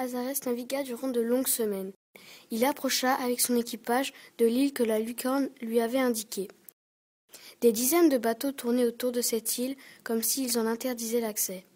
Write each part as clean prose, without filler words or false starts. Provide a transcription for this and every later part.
Azarès navigua durant de longues semaines. Il approcha avec son équipage de l'île que la lucarne lui avait indiquée. Des dizaines de bateaux tournaient autour de cette île comme s'ils en interdisaient l'accès.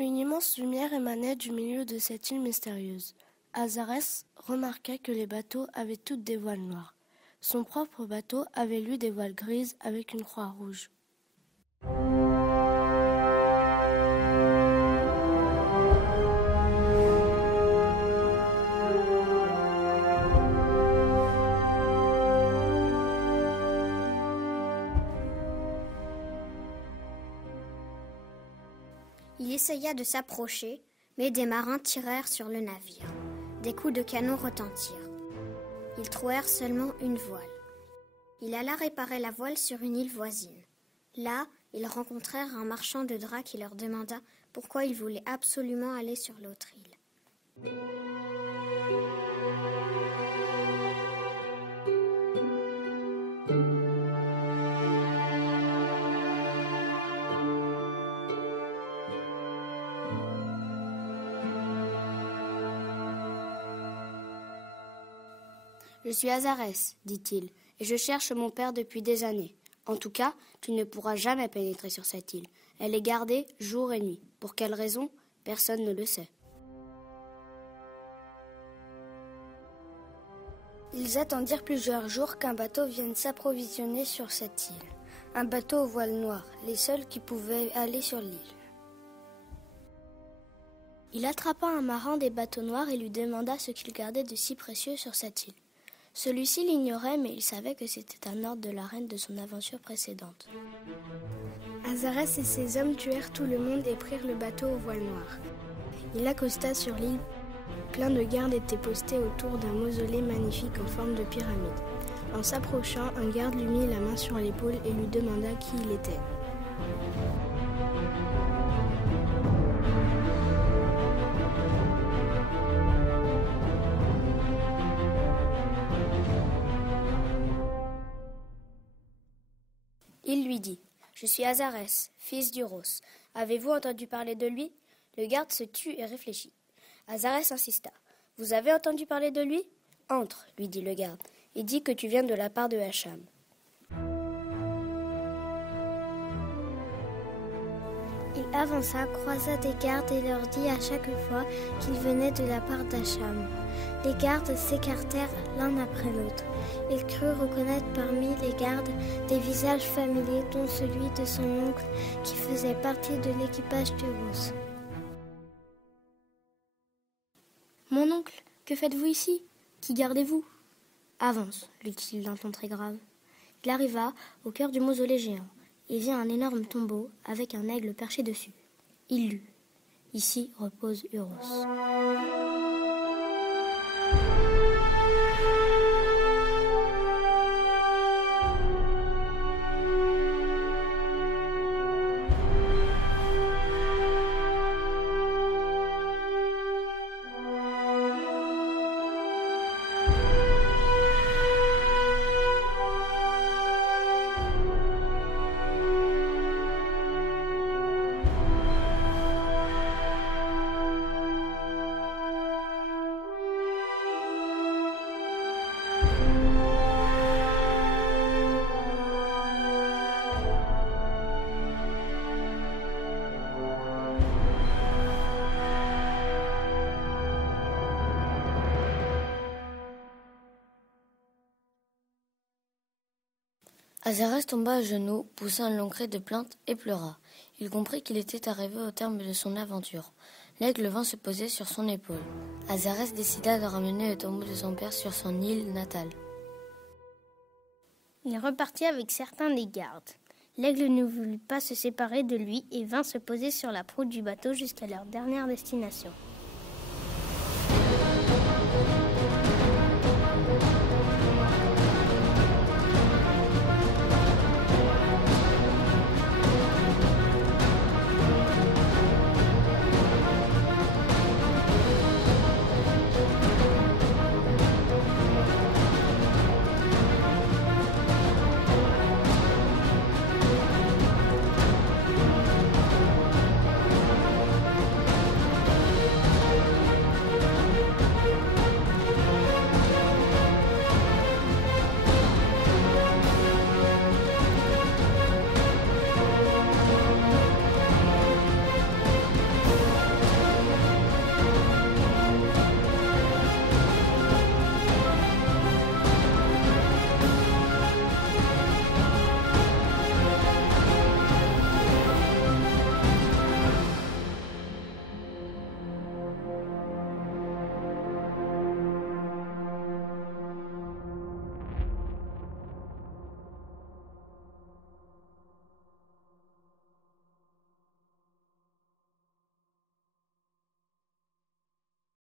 Une immense lumière émanait du milieu de cette île mystérieuse. Azarès remarqua que les bateaux avaient toutes des voiles noires. Son propre bateau avait lui des voiles grises avec une croix rouge. Il essaya de s'approcher, mais des marins tirèrent sur le navire. Des coups de canon retentirent. Ils trouèrent seulement une voile. Il alla réparer la voile sur une île voisine. Là, ils rencontrèrent un marchand de draps qui leur demanda pourquoi ils voulaient absolument aller sur l'autre île. Je suis Azarès, dit-il, et je cherche mon père depuis des années. En tout cas, tu ne pourras jamais pénétrer sur cette île. Elle est gardée jour et nuit. Pour quelle raison ? Personne ne le sait. Ils attendirent plusieurs jours qu'un bateau vienne s'approvisionner sur cette île. Un bateau aux voiles noires, les seuls qui pouvaient aller sur l'île. Il attrapa un marin des bateaux noirs et lui demanda ce qu'il gardait de si précieux sur cette île. Celui-ci l'ignorait, mais il savait que c'était un ordre de la reine de son aventure précédente. Azarès et ses hommes tuèrent tout le monde et prirent le bateau aux voiles noires. Il accosta sur l'île. Plein de gardes étaient postés autour d'un mausolée magnifique en forme de pyramide. En s'approchant, un garde lui mit la main sur l'épaule et lui demanda qui il était. Il lui dit « Je suis Azarès, fils d'Uros. Avez-vous entendu parler de lui ?» Le garde se tut et réfléchit. Azarès insista. « Vous avez entendu parler de lui ? Entre, lui dit le garde, et dis que tu viens de la part de Hacham. » Il avança, croisa des gardes et leur dit à chaque fois qu'il venait de la part d'Hacham. Les gardes s'écartèrent l'un après l'autre. Il crut reconnaître parmi les gardes des visages familiers, dont celui de son oncle qui faisait partie de l'équipage d'Uros. « Mon oncle, que faites-vous ici ? Qui gardez-vous ?»« Avance, lui dit-il d'un ton très grave. Il arriva au cœur du mausolée géant et vit un énorme tombeau avec un aigle perché dessus. Il lut « Ici repose Uros. » Azarès tomba à genoux, poussa un long cri de plainte et pleura. Il comprit qu'il était arrivé au terme de son aventure. L'aigle vint se poser sur son épaule. Azarès décida de ramener le tombeau de son père sur son île natale. Il repartit avec certains des gardes. L'aigle ne voulut pas se séparer de lui et vint se poser sur la proue du bateau jusqu'à leur dernière destination.